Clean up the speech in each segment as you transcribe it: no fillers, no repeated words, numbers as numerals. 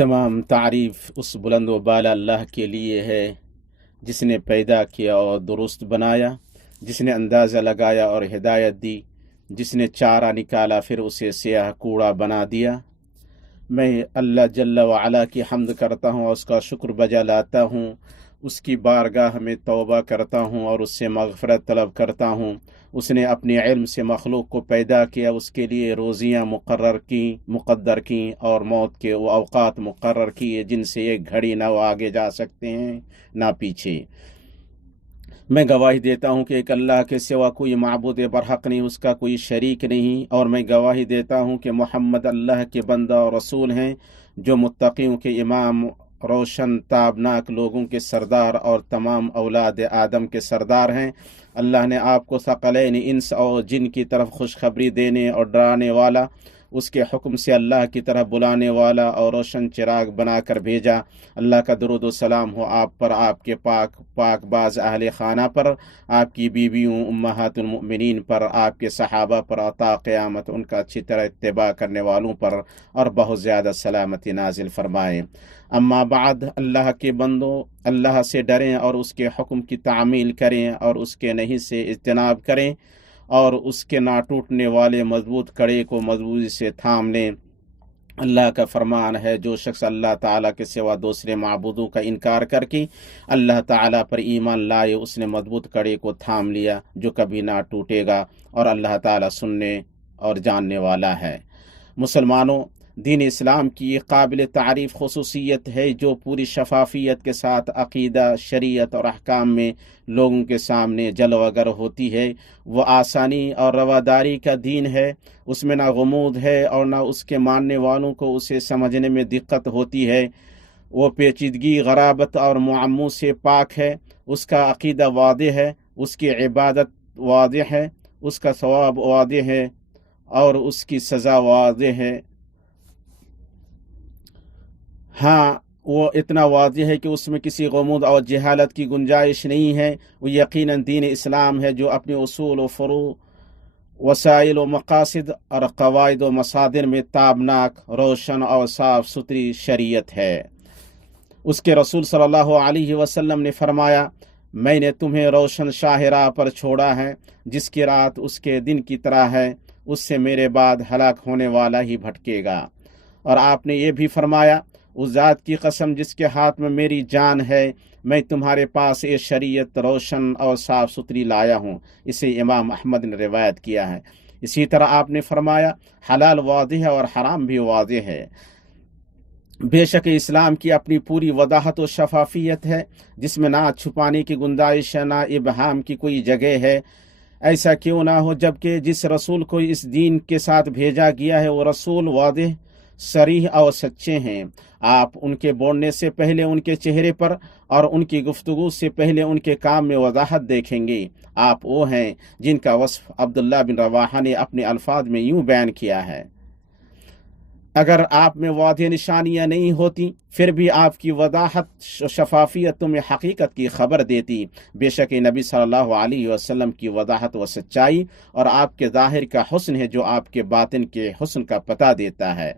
तमाम तारीफ़ उस बुलंद व बाला अल्लाह के लिए है जिसने पैदा किया और दुरुस्त बनाया, जिसने अंदाज़ा लगाया और हिदायत दी, जिसने चारा निकाला फिर उसे स्याह कूड़ा बना दिया। मैं अल्लाह जल्ला व अला की हम्द करता हूँ और उसका शुक्र बजा लाता हूँ, उसकी बारगाह में तौबा करता हूँ और उससे मग़फ़िरत तलब करता हूँ। उसने अपने इल्म से मखलूक को पैदा किया, उसके लिए रोज़ियाँ मुक़द्दर की और मौत के वो अवक़ात मुक़र्रर किए जिनसे एक घड़ी ना वो आगे जा सकते हैं ना पीछे। मैं गवाही देता हूँ कि एक अल्लाह के सिवा कोई माबूद बरहक़ नहीं, उसका कोई शरीक नहीं, और मैं गवाही देता हूँ कि मोहम्मद अल्लाह के बंदा और रसूल हैं, जो मुत्तक़ियों के इमाम, रोशन ताबनाक लोगों के सरदार और तमाम औलाद आदम के सरदार हैं। अल्लाह ने आपको सकलैन इंस और जिन की तरफ खुशखबरी देने और डराने वाला, उसके हुक्म से अल्लाह की तरफ बुलाने वाला और रोशन चिराग बनाकर भेजा। अल्लाह का दुरूद व सलाम हो आप पर, आपके पाकबाज अहले खाना पर, आपकी बीवियों उम्महातुल मुमिनीन पर, आपके सहाबा पर, अता क़यामत उनका अच्छी तरह इत्तिबा करने वालों पर और बहुत ज़्यादा सलामती नाजिल फरमाए। अम्मा बाद, अल्लाह के बंदो, अल्लाह से डरें और उसके हुक्म की तामील करें और उसके नहीं से इज्तनाब करें और उसके ना टूटने वाले मजबूत कड़े को मजबूती से थाम लें। अल्लाह का फरमान है, जो शख्स अल्लाह ताला के सिवा दूसरे माबूदों का इनकार करके अल्लाह ताला पर ईमान लाए, उसने मजबूत कड़े को थाम लिया जो कभी ना टूटेगा, और अल्लाह ताला सुनने और जानने वाला है। मुसलमानों, दीन इस्लाम की एक काबिल तारीफ़ खसूसियत है जो पूरी शफाफियत के साथ अक़ीदा, शरीयत और अहकाम में लोगों के सामने जलवागर होती है। वह आसानी और रवादारी का दीन है, उसमें ना गुमूद है और ना उसके मानने वालों को उसे समझने में दिक्कत होती है। वो पेचीदगी, गराबत और मुअम्मू से पाक है। उसका अक़ीदा वाज़ेह है, उसकी इबादत वाज़ेह है, उसका सवाब वाज़ेह है और उसकी सज़ा वाज़ेह है। हाँ, वो इतना वाज़ेह है कि उसमें किसी गमूद और जहालत की गुंजाइश नहीं है। वो यकीनन दीन इस्लाम है जो अपने उसूल व फ़ुरू, वसाइल व मकासिद और क़वाइद व मसादिर में ताबनाक, रोशन और साफ़ सुथरी शरीयत है। उसके रसूल सल्लल्लाहु अलैहि वसल्लम ने फरमाया, मैंने तुम्हें रोशन शाहरा पर छोड़ा है, जिसकी रात उसके दिन की तरह है, उससे मेरे बाद हलाक होने वाला ही भटकेगा। और आपने ये भी फरमाया, उस ज़ात की कसम जिसके हाथ में मेरी जान है, मैं तुम्हारे पास ये शरीयत रोशन और साफ़ सुथरी लाया हूँ। इसे इमाम अहमद ने रिवायत किया है। इसी तरह आपने फरमाया, हलाल वाज़ेह है और हराम भी वाज़ेह है। बेशक इस्लाम की अपनी पूरी वदाहत व शफाफियत है, जिसमें ना छुपाने की गुंजाइश है, ना इबहाम की कोई जगह है। ऐसा क्यों ना हो, जबकि जिस रसूल को इस दीन के साथ भेजा गया है वो रसूल वाज़ेह, सरीह और सच्चे हैं। आप उनके बोलने से पहले उनके चेहरे पर और उनकी गुफ्तगू से पहले उनके काम में वजाहत देखेंगे। आप वो हैं जिनका वस्फ अब्दुल्ला बिन रवाहा ने अपने अल्फाज में यूं बयान किया है, अगर आप में वाज़ेह निशानियाँ नहीं होती फिर भी आपकी वदाहत शफाफियत तुम्हें हकीकत की खबर देती। बेशक नबी सल्लल्लाहु अलैहि वसल्लम की वदाहत व सच्चाई और आपके ज़ाहिर का हुस्न है जो आपके बातिन के हुस्न का पता देता है।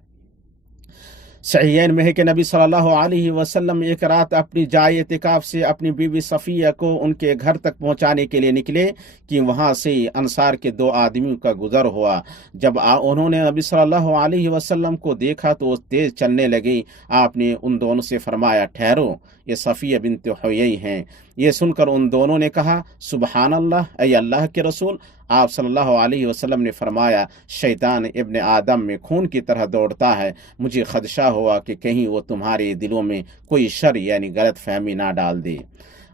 सहीहैन में है कि नबी सल्लल्लाहु अलैहि वसल्लम एक रात अपनी जाए इतिकाफ से अपनी बीवी सफ़िया को उनके घर तक पहुंचाने के लिए निकले कि वहां से अंसार के दो आदमियों का गुजर हुआ। जब उन्होंने नबी सल्लल्लाहु अलैहि वसल्लम को देखा तो वो तेज चलने लगी। आपने उन दोनों से फरमाया, ठहरो, ये सफ़िया बिन्त हुयई हैं। ये सुनकर उन दोनों ने कहा, सुबहान अल्लाह, ऐ अल्लाह के रसूल। आप सल्लल्लाहु अलैहि वसल्लम ने फरमाया, शैतान इब्न आदम में खून की तरह दौड़ता है, मुझे खदशा हुआ कि कहीं वो तुम्हारे दिलों में कोई शर यानी गलत फहमी ना डाल दे।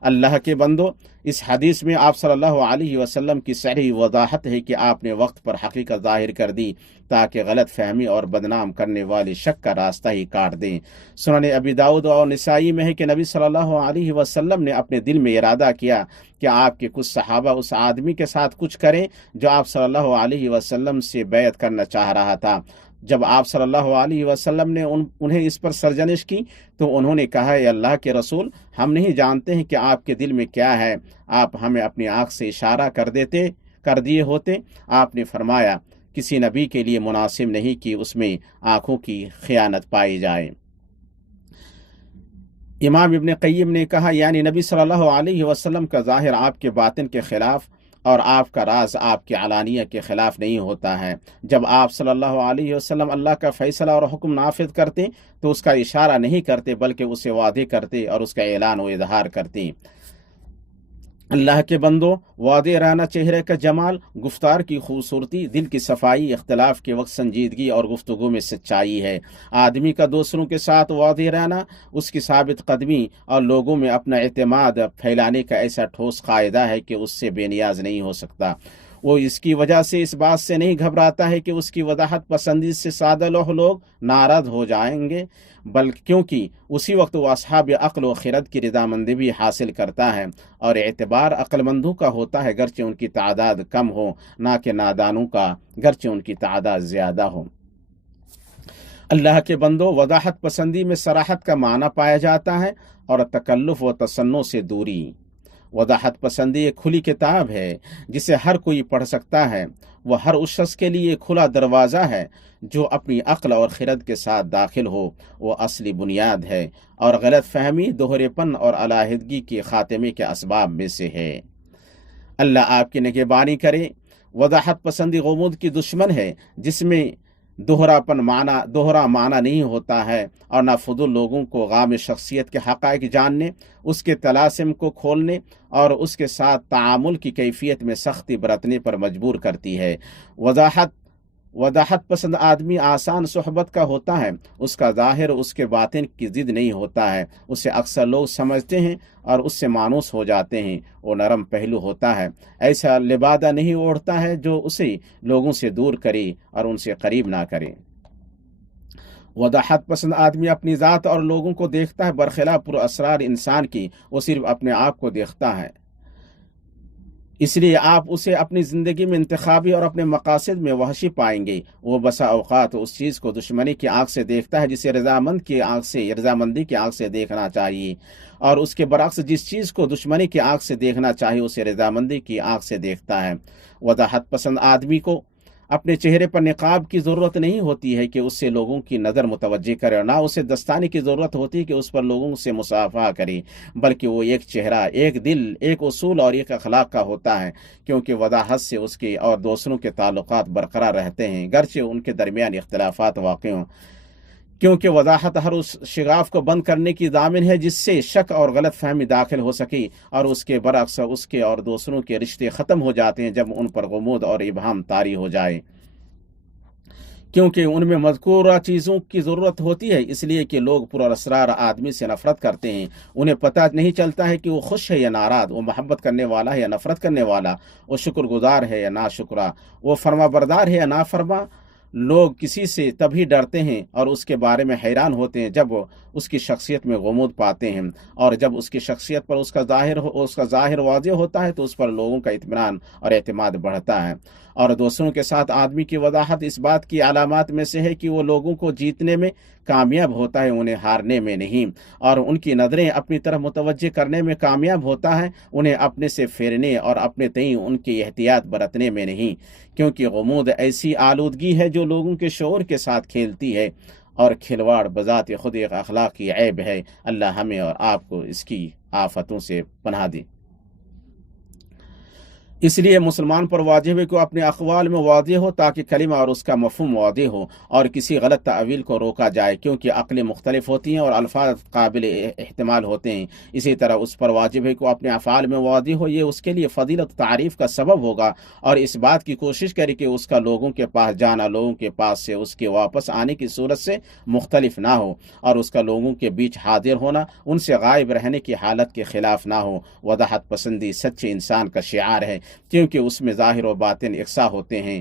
अल्लाह के बंदो, इस हदीस में आप सल्लल्लाहु अलैहि वसल्लम की सही वजाहत है कि आपने वक्त पर हकीकत जाहिर कर दी ताकि गलत फहमी और बदनाम करने वाली शक का रास्ता ही काट दें। सुनन अबी दाऊद और निसाई में है कि नबी सल्लल्लाहु अलैहि वसल्लम ने अपने दिल में इरादा किया कि आपके कुछ सहाबा उस आदमी के साथ कुछ करें जो आप सल्लल्लाहु अलैहि वसल्लम से बैत करना चाह रहा था। जब आप सल्लल्लाहु अलैहि वसल्लम ने उन्हें इस पर सरजनिश की तो उन्होंने कहा, अल्लाह के रसूल, हम नहीं जानते हैं कि आपके दिल में क्या है, आप हमें अपनी आँख से इशारा कर दिए होते। आपने फरमाया, किसी नबी के लिए मुनासिब नहीं कि उसमें आँखों की खयानत पाई जाए। امام ابن قیم نے کہا یعنی نبی صلی اللہ علیہ وسلم کا ظاہر آپ کے باطن کے خلاف اور آپ کا راز آپ کے علانیہ کے خلاف نہیں ہوتا ہے۔ جب آپ صلی اللہ علیہ وسلم اللہ کا فیصلہ اور حکم نافذ کرتے تو اس کا اشارہ نہیں کرتے بلکہ اسے واضح کرتے اور اس کا اعلان و اظہار کرتے۔ اللہ کے بندوں، واضح رہنا چہرے کا جمال، گفتار کی خوبصورتی، دل کی صفائی، اختلاف کے وقت سنجیدگی اور گفتگو میں سچائی ہے۔ آدمی کا دوسروں کے ساتھ واضح رہنا اس کی ثابت قدمی اور لوگوں میں اپنا اعتماد پھیلانے کا ایسا ٹھوس قاعدہ ہے کہ اس سے بے نیاز نہیں ہو سکتا۔ وہ اس کی وجہ سے اس بات سے نہیں گھبراتا ہے کہ اس کی وضاحت پسندی سے سادہ لوگ ناراض ہو جائیں گے، بلکہ کیونکہ اسی وقت وہ اصحاب عقل و خرد کی رضامندی بھی حاصل کرتا ہے، اور اعتبار عقل مندوں کا ہوتا ہے گرچہ ان کی تعداد کم ہو، نہ کہ نادانوں کا گرچہ ان کی تعداد زیادہ ہو۔ اللہ کے بندوں، وضاحت پسندی میں صراحت کا معنی پایا جاتا ہے اور تکلف و تصنع سے دوری۔ وضاحت پسندی ایک کھلی کتاب ہے جسے ہر کوئی پڑھ سکتا ہے۔ وہ ہر اس شخص کے لیے کھلا دروازہ ہے جو اپنی عقل اور خرد کے ساتھ داخل ہو۔ وہ اصلی بنیاد ہے اور غلط فہمی، دوہرے پن اور علیحدگی کے خاتمے کے اسباب میں سے ہے۔ اللہ آپ کی نگہبانی کرے۔ وضاحت پسندی غموض کی دشمن ہے جس میں دوہرا معنی نہیں ہوتا ہے، اور نہ فضول لوگوں کو غام شخصیت کے حقائق جاننے، اس کے طلاسم کو کھولنے اور اس کے ساتھ تعامل کی کیفیت میں سختی برتنے پر مجبور کرتی ہے۔ وضاحت پسند آدمی آسان صحبت کا ہوتا ہے، اس کا ظاہر اس کے باطن کی ضد نہیں ہوتا ہے، اسے اکثر لوگ سمجھتے ہیں اور اس سے مانوس ہو جاتے ہیں۔ وہ نرم پہلو ہوتا ہے، ایسا لبادہ نہیں اوڑھتا ہے جو اسے لوگوں سے دور کرے اور ان سے قریب نہ کرے۔ وضاحت پسند آدمی اپنی ذات اور لوگوں کو دیکھتا ہے، برخلاف پر اسرار انسان کی وہ صرف اپنے آپ کو دیکھتا ہے۔ اس لیے آپ اسے اپنی زندگی میں انتخابی اور اپنے مقاصد میں وحشی پائیں گے۔ وہ بسا اوقات اس چیز کو دشمنی کی آنکھ سے دیکھتا ہے جسے رضامندی کی آنکھ سے دیکھنا چاہیے، اور اس کے برعکس جس چیز کو دشمنی کی آنکھ سے دیکھنا چاہیے اسے رضامندی کی آنکھ سے دیکھتا ہے۔ وضاحت پسند آدمی کو اپنے چہرے پر نقاب کی ضرورت نہیں ہوتی ہے کہ اس سے لوگوں کی نظر متوجہ کرے، اور نہ اسے دستانے کی ضرورت ہوتی ہے کہ اس پر لوگوں سے مصافحہ کرے، بلکہ وہ ایک چہرہ، ایک دل، ایک اصول اور ایک اخلاق کا ہوتا ہے، کیونکہ وضاحت سے اس کے اور دوسروں کے تعلقات برقرار رہتے ہیں گرچہ ان کے درمیان اختلافات واقع ہوں، کیونکہ وضاحت ہر اس شگاف کو بند کرنے کی ضامن ہے جس سے شک اور غلط فہمی داخل ہو سکی، اور اس کے برعکس اس کے اور دوسروں کے رشتے ختم ہو جاتے ہیں جب ان پر غموض اور ابہام طاری ہو جائے، کیونکہ ان میں مذکورہ چیزوں کی ضرورت ہوتی ہے، اس لیے کہ لوگ پر اسرار آدمی سے نفرت کرتے ہیں۔ انہیں پتہ نہیں چلتا ہے کہ وہ خوش ہے یا ناراض، وہ محبت کرنے والا ہے یا نفرت کرنے والا، وہ شکر گزار ہے یا ناشکرا، وہ فرما بردار ہے یا نافرما۔ لوگ کسی سے تبھی ڈرتے ہیں اور اس کے بارے میں حیران ہوتے ہیں جب اس کی شخصیت میں غموض پاتے ہیں، اور جب اس کی شخصیت پر اس کا ظاہر واضح ہوتا ہے تو اس پر لوگوں کا اطمینان اور اعتماد بڑھتا ہے۔ اور دوسروں کے ساتھ آدمی کی وضاحت اس بات کی علامات میں سے ہے کہ وہ لوگوں کو جیتنے میں کامیاب ہوتا ہے، انہیں ہارنے میں نہیں، اور ان کی نظریں اپنی طرف متوجہ کرنے میں کامیاب ہوتا ہے، انہیں اپنے سے پھیرنے اور اپنے تئیں ان کی احتیاط برتنے میں نہیں، کیونکہ غموض ایسی آلودگی ہے جو لوگوں کے شعور کے ساتھ کھیلتی ہے، اور کھلواڑ بذات خود ایک اخلاقی عیب ہے۔ اللہ ہمیں اور آپ کو اس کی آفتوں سے پناہ دے۔ اس لیے مسلمان پر واجب ہے کہ اپنے اقوال میں واضح ہو تاکہ کلمہ اور اس کا مفہوم واضح ہو اور کسی غلط تعویل کو روکا جائے، کیونکہ عقلیں مختلف ہوتی ہیں اور الفاظ قابل احتمال ہوتے ہیں۔ اسی طرح اس پر واجب ہے کہ اپنے افعال میں واضح ہو، یہ اس کے لیے فضیلت تعریف کا سبب ہوگا، اور اس بات کی کوشش کرے کہ اس کا لوگوں کے پاس جانا لوگوں کے پاس سے اس کے واپس آنے کی صورت سے مختلف نہ ہو، اور اس کا لوگوں کے بیچ حاضر ہونا ان سے غائب رہنے کی حالت کے خلاف نہ ہو۔ وضاحت پسندی سچے انسان کا شعار ہے، کیونکہ اس میں ظاہر و باطن یکساں ہوتے ہیں۔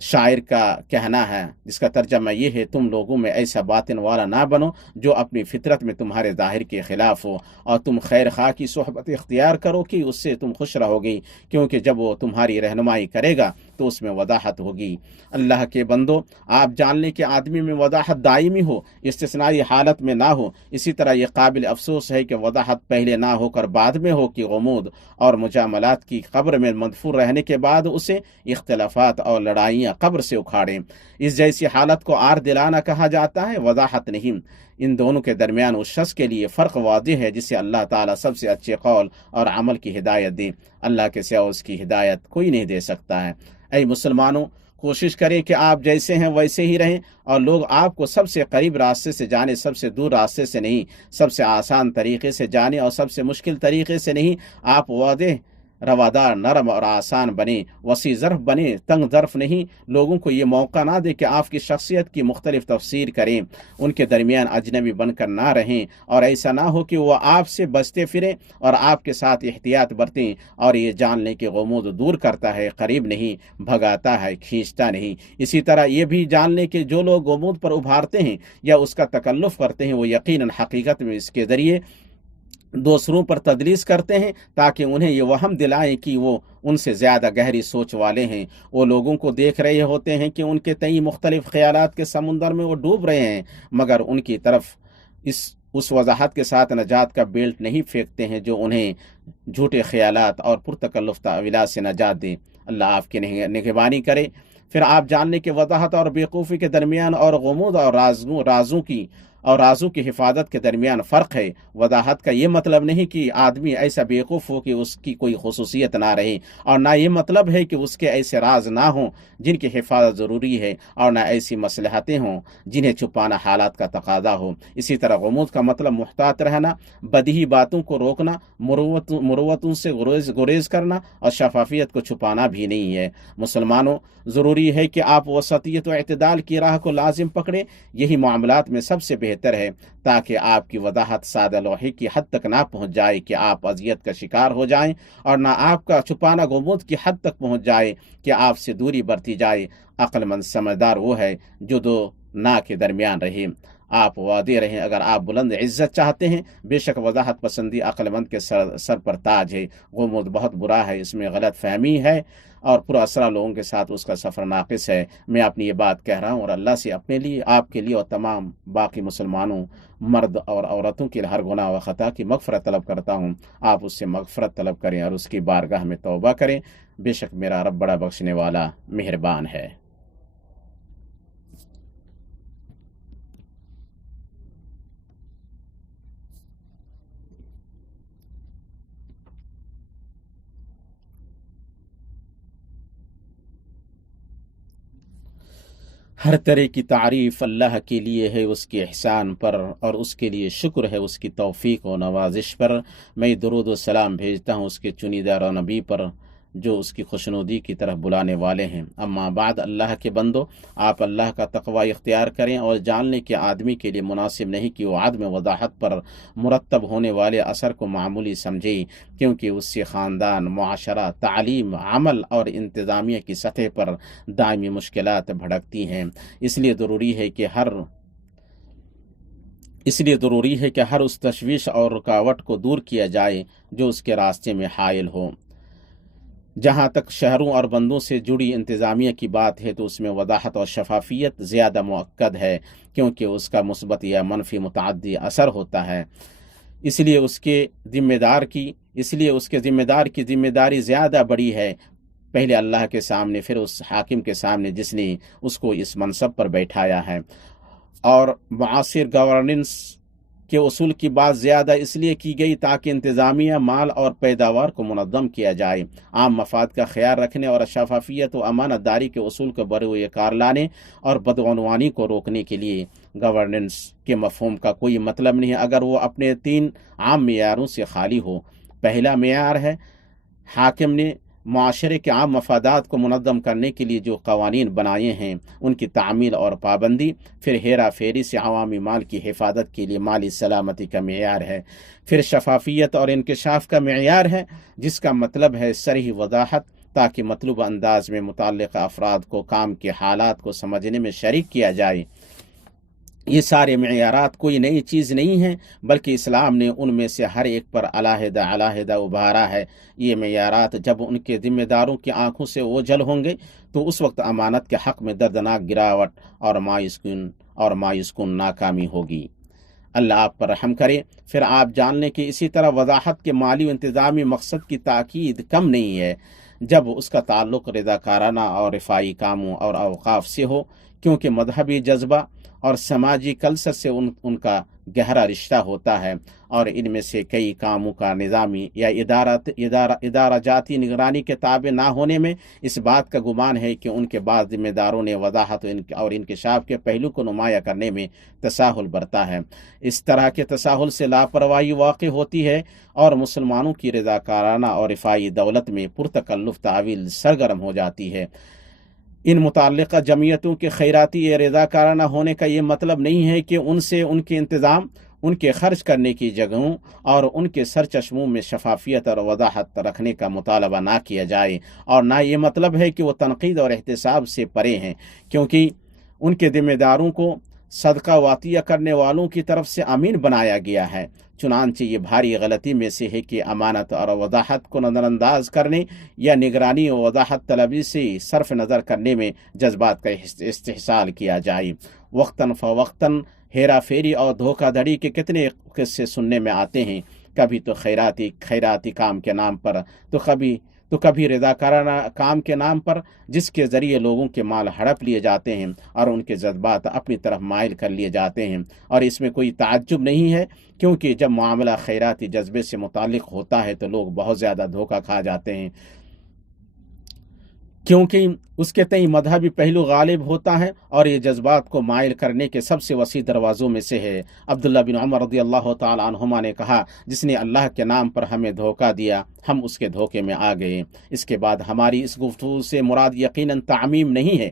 شاعر کا کہنا ہے جس کا ترجمہ یہ ہے، تم لوگوں میں ایسا باطن والا نہ بنو جو اپنی فطرت میں تمہارے ظاہر کے خلاف ہو، اور تم خیر خواہ کی صحبت اختیار کرو کہ اس سے تم خوش رہو گی، کیونکہ جب وہ تمہاری رہنمائی کرے گا تو اس میں وضاحت ہوگی۔ اللہ کے بندو، آپ جان لیں کہ آدمی میں وضاحت دائمی ہو، استثنائی حالت میں نہ ہو۔ اسی طرح یہ قابل افسوس ہے کہ وضاحت پہلے نہ ہو کر بعد میں ہو، کہ غموض اور مجاملات کی قبر میں مدفون رہنے کے بعد اسے اختلافات اور لڑائیاں या कब्र से उखाड़ें। इस जैसी हालत को आर दिलाना कहा जाता है, वजाहत नहीं। इन दोनों के दरमियान उस शख्स के लिए फ़र्क वाज़ेह है जिसे अल्लाह ताला सबसे अच्छे कौल और अमल की हिदायत दे। अल्लाह के सिवा उसकी हिदायत कोई नहीं दे सकता है। ऐ मुसलमानों, कोशिश करें कि आप जैसे हैं वैसे ही रहें और लोग आपको सबसे करीब रास्ते से जाने, सबसे दूर रास्ते से नहीं, सबसे आसान तरीके से जाने और सबसे मुश्किल तरीके से नहीं। आप वादे रवादार, नरम और आसान बने, वसी ज़र्फ़ बने, तंग ज़र्फ़ नहीं। लोगों को ये मौका ना दे कि आपकी शख्सियत की मुख्तलिफ तफसीर करें, उनके दरमियान अजनबी बनकर ना रहें, और ऐसा ना हो कि वह आपसे बचते फिरें और आपके साथ एहतियात बरतें। और ये जान लें कि गमूद दूर करता है, करीब नहीं, भगाता है, खींचता नहीं। इसी तरह ये भी जान लें कि जो लोग गमूद पर उभारते हैं या उसका तकल्लुफ़ करते हैं, वो यकीनन हकीकत में इसके ज़रिए दूसरों पर तदलीस करते हैं ताकि उन्हें ये वहम दिलाएं कि वो उनसे ज़्यादा गहरी सोच वाले हैं। वो लोगों को देख रहे होते हैं कि उनके तई मुख्तलिफ ख्यालात के समुंदर में वो डूब रहे हैं, मगर उनकी तरफ उस वजाहत के साथ नजात का बेल्ट नहीं फेंकते हैं जो उन्हें झूठे ख्यालात और पुरतकल्लुफ़ तावीलात से नजात दे। अल्लाह आपकी निगहबानी करे। फिर आप जानने के वजाहत और बेवकूफ़ी के दरमियान और गमूद और राजों की हिफाजत के दरमियान फ़र्क है। वजाहत का ये मतलब नहीं कि आदमी ऐसा बेवकूफ़ हो कि उसकी कोई खुसूसियत ना रहे, और ना ये मतलब है कि उसके ऐसे राज ना हों जिनकी हिफाजत ज़रूरी है, और ना ऐसी मसलहतें हों जिन्हें छुपाना हालात का तकादा हो। इसी तरह गमूद का मतलब मुहतात रहना, बदही बातों को रोकना, मुरुवतों से गुरेज करना और शफाफियत को छुपाना भी नहीं है। मुसलमानों, ज़रूरी है कि आप वसतियत व इत्तिदाल की राह को लाजिम पकड़ें। यही मामलात में सबसे बेहतर है, ताकि आपकी वजाहत सादा लोहे की हद तक ना पहुँच जाए कि आप अजियत का शिकार हो जाएं, और ना आपका छुपाना गमूद की हद तक पहुँच जाए कि आपसे दूरी बरती जाए। अक्लमंद समझदार वो है जो दो ना के दरमियान रहे। आप वादे रहें। अगर आप बुलंद इज्जत चाहते हैं, बेशक वजाहत पसंदी अक्लमंद के सर पर ताज है। गमूद बहुत बुरा है, इसमें गलत फहमी है और पूरा असरा लोगों के साथ उसका सफ़र नाक़िस है। मैं अपनी ये बात कह रहा हूँ और अल्लाह से अपने लिए, आपके लिए और तमाम बाकी मुसलमानों, मर्द और औरतों के हर गुनाह व ख़ता की मग़फ़रत तलब करता हूँ। आप उससे मग़फ़रत तलब करें और उसकी बारगाह में तौबा करें। बेशक मेरा रब बड़ा बख्शने वाला मेहरबान है। हर तरह की तारीफ़ अल्लाह के लिए है, उसके एहसान पर, और उसके लिए शुक्र है उसकी तौफ़ीक़ व नवाजिश पर। मैं दुरूद व सलाम भेजता हूँ उसके चुनीदा नबी पर जो उसकी खुशनुदी की तरफ बुलाने वाले हैं। अम्मा बाद, अल्लाह के बंदो, आप अल्लाह का तक़वा इख्तियार करें और जान लें कि आदमी के लिए मुनासिब नहीं कि वो आदम वदाहत पर मुरतब होने वाले असर को मामूली समझे, क्योंकि उससे ख़ानदान, मुआशरा, तालीम, अमल और इंतज़ामिया की सतह पर दायमी मुश्किलात भड़कती हैं। इसलिए ज़रूरी है कि हर उस तशवीश और रुकावट को दूर किया जाए जो उसके रास्ते में हायल हो। जहाँ तक शहरों और बंदों से जुड़ी इंतज़ामिया की बात है तो उसमें वदाहत और शफाफियत ज़्यादा मुअक्कद है, क्योंकि उसका मुस्बत या मनफी मुतअद्दी असर होता है। इसलिए उसके ज़िम्मेदार की ज़िम्मेदारी ज़्यादा बड़ी है, पहले अल्लाह के सामने, फिर उस हाकिम के सामने जिसने उसको इस मनसब पर बैठाया है। और मुआसिर गवर्नेंस के उसूल की बात ज़्यादा इसलिए की गई ताकि इंतज़ामिया, माल और पैदावार को मुनज़्ज़म किया जाए। आम मफाद का ख्याल रखने और शफाफियत व अमानतदारी के उसूल को बरूए कार लाने और बदअनवानी को रोकने के लिए गवर्नेंस के मफ़हूम का कोई मतलब नहीं अगर वो अपने 3 आम मेयारों से खाली हो। पहला मेयार है, हाकिम ने मुआशरे के आम मफादात को मुनज़्ज़म करने के लिए जो कवानीन बनाए हैं उनकी तामील और पाबंदी। फिर हेरा फेरी से अवामी माल की हिफाजत के लिए माली सलामती का मेयार है। फिर शफाफियत और इंकशाफ का मेयार है, जिसका मतलब है सरही वदाहत, ताकि मतलूब अंदाज में मुतल्लिक़ा अफराद को काम के हालात को समझने में शरीक किया जाए। ये सारे मेयारात कोई नई चीज़ नहीं है, बल्कि इस्लाम ने उनमें से हर एक पर अलहदा उभारा है। ये मेयारात जब उनके ज़िम्मेदारों की आंखों से ओझल होंगे तो उस वक्त अमानत के हक़ में दर्दनाक गिरावट और मायूसकुन नाकामी होगी। अल्लाह आप पर रहम करे। फिर आप जान लें कि इसी तरह वजाहत के माली इंतज़ामी मकसद की ताकीद कम नहीं है। جب اس کا تعلق رضاکارانہ اور رفاعی کاموں اور اوقاف سے ہو، کیونکہ مذہبی جذبہ اور سماجی کلچر سے ان کا گہرا رشتہ ہوتا ہے، اور ان میں سے کئی کاموں کا نظامی یا ادارہ جاتی نگرانی کے تابع نہ ہونے میں اس بات کا گمان ہے کہ ان کے بعض ذمہ داروں نے وضاحت اور انکشاف کے پہلو کو نمایاں کرنے میں تساہل برتا ہے۔ اس طرح کے تساہل سے لاپرواہی واقع ہوتی ہے اور مسلمانوں کی رضاکارانہ اور رفاعی دولت میں پرتکلف تعویل سرگرم ہو جاتی ہے۔ ان متعلقہ جمعیتوں کے خیراتی یا رضاکارانہ ہونے کا یہ مطلب نہیں ہے کہ ان سے ان کے انتظام، ان کے خرچ کرنے کی جگہوں اور ان کے سرچشموں میں شفافیت اور وضاحت رکھنے کا مطالبہ نہ کیا جائے، اور نہ یہ مطلب ہے کہ وہ تنقید اور احتساب سے پرے ہیں، کیونکہ ان کے ذمہ داروں کو صدقہ وعطیہ کرنے والوں کی طرف سے امین بنایا گیا ہے۔ چنانچہ یہ بھاری غلطی میں سے ہے کہ امانت اور وضاحت کو نظر انداز کرنے یا نگرانی و وضاحت طلبی سے صرف نظر کرنے میں جذبات کا استحصال کیا جائے۔ وقتاً فوقتاً ہیرا پھیری اور دھوکہ دھڑی کے کتنے قصے سننے میں آتے ہیں، کبھی تو خیراتی کام کے نام پر، تو کبھی رضاکارانہ کام کے نام پر، جس کے ذریعے لوگوں کے مال ہڑپ لیے جاتے ہیں اور ان کے جذبات اپنی طرف مائل کر لیے جاتے ہیں۔ اور اس میں کوئی تعجب نہیں ہے، کیونکہ جب معاملہ خیراتی جذبے سے متعلق ہوتا ہے تو لوگ بہت زیادہ دھوکہ کھا جاتے ہیں، کیونکہ اس کے تئیں مذہبی پہلو غالب ہوتا ہے، اور یہ جذبات کو مائل کرنے کے سب سے وسیع دروازوں میں سے ہے۔ عبداللہ بن عمر رضی اللہ تعالی عنہما نے کہا، جس نے اللہ کے نام پر ہمیں دھوکہ دیا، ہم اس کے دھوکے میں آ گئے۔ اس کے بعد ہماری اس گفتگو سے مراد یقیناً تعمیم نہیں ہے،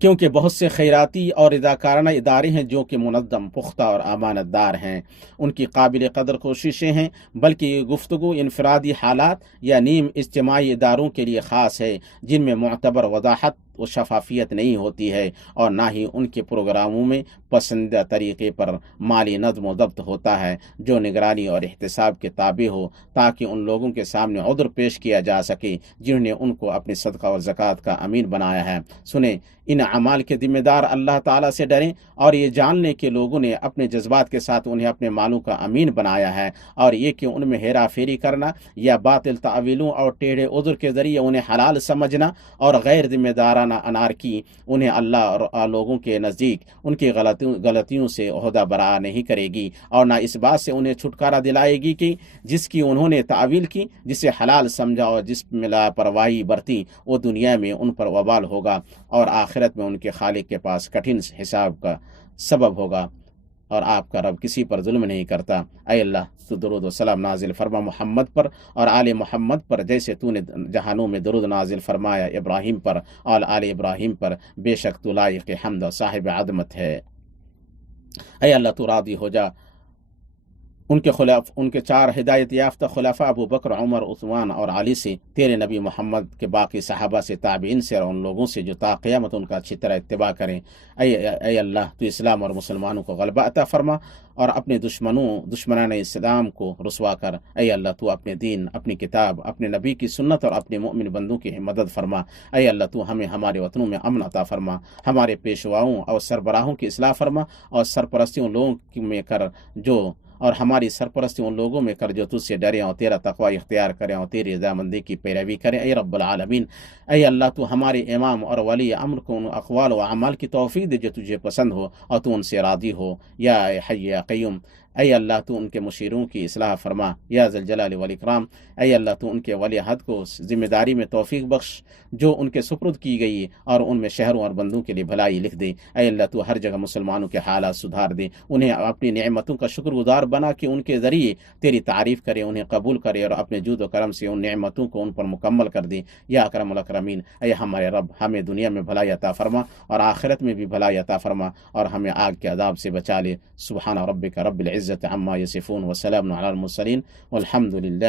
کیونکہ بہت سے خیراتی اور رضاکارانہ ادارے ہیں جو کہ منظم، پختہ اور امانت دار ہیں، ان کی قابل قدر کوششیں ہیں، بلکہ یہ گفتگو انفرادی حالات یا نیم اجتماعی اداروں کے لیے خاص ہے، جن میں معتبر وضاحت و شفافیت نہیں ہوتی ہے، اور نہ ہی ان کے پروگراموں میں پسندیدہ طریقے پر مالی نظم و ضبط ہوتا ہے جو نگرانی اور احتساب کے تابع ہو، تاکہ ان لوگوں کے سامنے عذر پیش کیا جا سکے جنہوں نے ان کو اپنی صدقہ اور زکوٰۃ کا امین بنایا ہے۔ سنیں، ان اعمال کے ذمہ دار اللہ تعالیٰ سے ڈریں، اور یہ جان لیں کہ لوگوں نے اپنے جذبات کے ساتھ انہیں اپنے مالوں کا امین بنایا ہے، اور یہ کہ ان میں ہیرا پھیری کرنا یا باطل تعویلوں اور ٹیڑھے عذر کے ذریعے انہیں حلال سمجھنا اور غیر ذمہ دارانہ انارکی انہیں اللہ اور لوگوں کے نزدیک ان کی غلطیوں سے عہدہ برآ نہیں کرے گی، اور نہ اس بات سے انہیں چھٹکارا دلائے گی کہ جس کی انہوں نے تعویل کی، جسے حلال سمجھا اور جس میں لاپرواہی برتی، وہ دنیا میں ان پر وبال ہوگا اور آخرت میں ان کے خالق کے پاس کٹھن حساب کا سبب ہوگا۔ اور آپ کا رب کسی پر ظلم نہیں کرتا۔ اے اللہ، تو درود و سلام نازل فرما محمد پر اور آل محمد پر، جیسے تو نے جہانوں میں درود نازل فرمایا ابراہیم پر اور آل ابراہیم پر، بے شک تو لائق حمد و صاحب عظمت ہے۔ اے اللہ، تو راضی ہو جا ان کے چار ہدایت یافتہ خلفاء ابو بکر، عمر، عثمان اور علی سے، تیرے نبی محمد کے باقی صحابہ سے، تابعین سے، اور ان لوگوں سے جو تا قیامت ان کا اچھی طرح اتباع کریں۔ اے اللہ، تو اسلام اور مسلمانوں کو غلبہ عطا فرما اور اپنے دشمنان اسلام کو رسوا کر۔ اے اللہ، تو اپنے دین، اپنی کتاب، اپنے نبی کی سنت اور اپنے مؤمن بندوں کی مدد فرما۔ اے اللہ، تو ہمیں ہمارے وطنوں میں امن عطا فرما، ہمارے پیشواؤں اور سربراہوں کی اصلاح فرما، اور سرپرستیوں لوگوں میں کر اور ہماری سرپرستی ان لوگوں میں کر جو تجھ سے ڈریں اور تیرا تقوی اختیار کریں اور تیری رضامندی کی پیروی کریں۔ اے رب العالمین، اے اللہ، تو ہمارے امام اور ولی امر کو ان اقوال و اعمال کی توفیق دے جو تجھے پسند ہو اور تو ان سے راضی ہو۔ یا حی یا قیوم، اے اللہ، تو ان کے مشیروں کی اصلاح فرما۔ یا ذی الجلال والاکرام، اے اللہ، تو ان کے ولی عہد کو ذمہ داری میں توفیق بخش جو ان کے سپرد کی گئی، اور ان میں شہروں اور بندوں کے لیے بھلائی لکھ دے۔ اے اللہ، تو ہر جگہ مسلمانوں کے حالات سدھار دے، انہیں اپنی نعمتوں کا شکر گزار بنا کہ ان کے ذریعے تیری تعریف کرے، انہیں قبول کرے، اور اپنے جود و کرم سے ان نعمتوں کو ان پر مکمل کر دے۔ یا اکرم الاکرمین، اے ہمارے رب، ہمیں دنیا میں بھلائی عطا فرما اور آخرت میں بھی بھلائی عطا فرما، اور ہمیں آگ کے عذاب سے بچا لے۔ سبحان ربک رب العزت عما یصفون وسلام علی المرسلین والحمد للہ